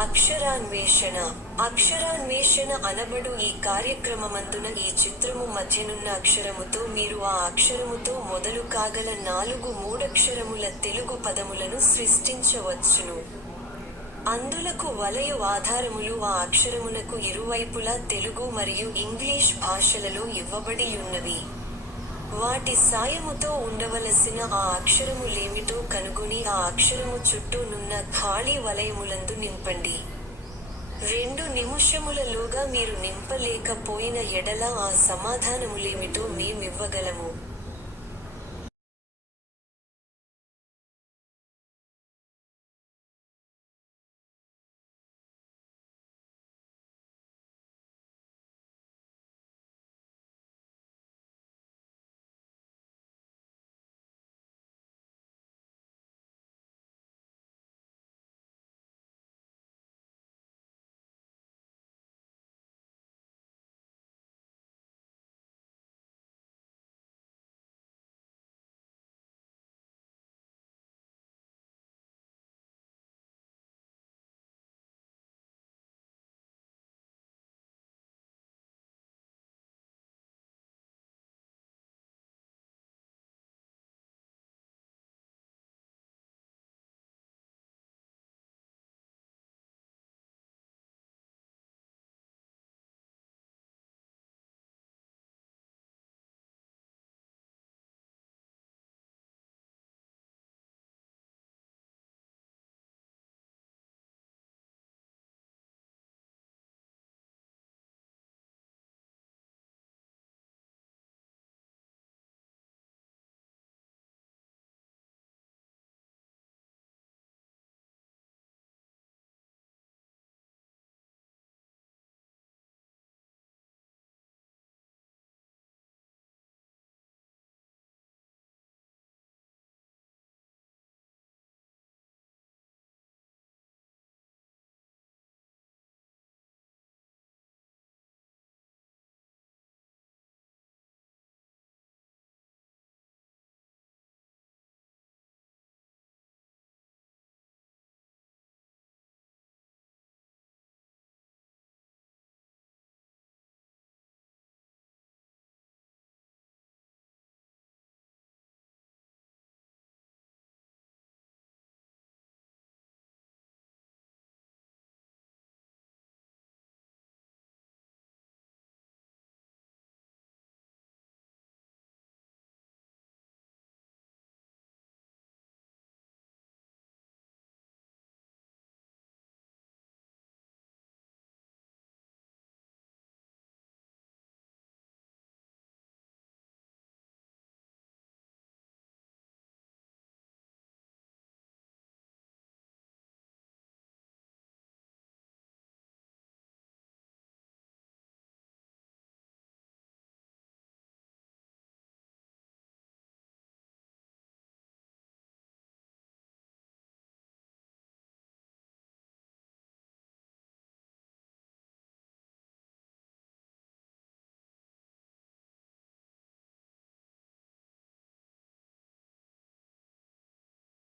అక్షరాన్వేషణ. అక్షరాన్వేషణ అనబడు ఈ కార్యక్రమమందున ఈ చిత్రము మధ్యనున్న అక్షరముతో మీరు ఆ అక్షరముతో మొదలు కాగల 4 మూడక్షరముల తెలుగు పదములను సృష్టించవచ్చును. అందులకు వలయు ఆధారములు ఆ అక్షరమునకు ఇరువైపులా తెలుగు మరియు ఇంగ్లీష్ భాషలలో ఇవ్వబడియున్నవి. వాటి సాయముతో ఉండవలసిన ఆ అక్షరములేమిటో కనుగొని ఆ అక్షరము చుట్టూ నున్న ఖాళీ వలయములందు నింపండి. 2 నిముషములలోగా మీరు నింపలేకపోయిన ఎడల ఆ సమాధానములేమిటో మేమివ్వగలము.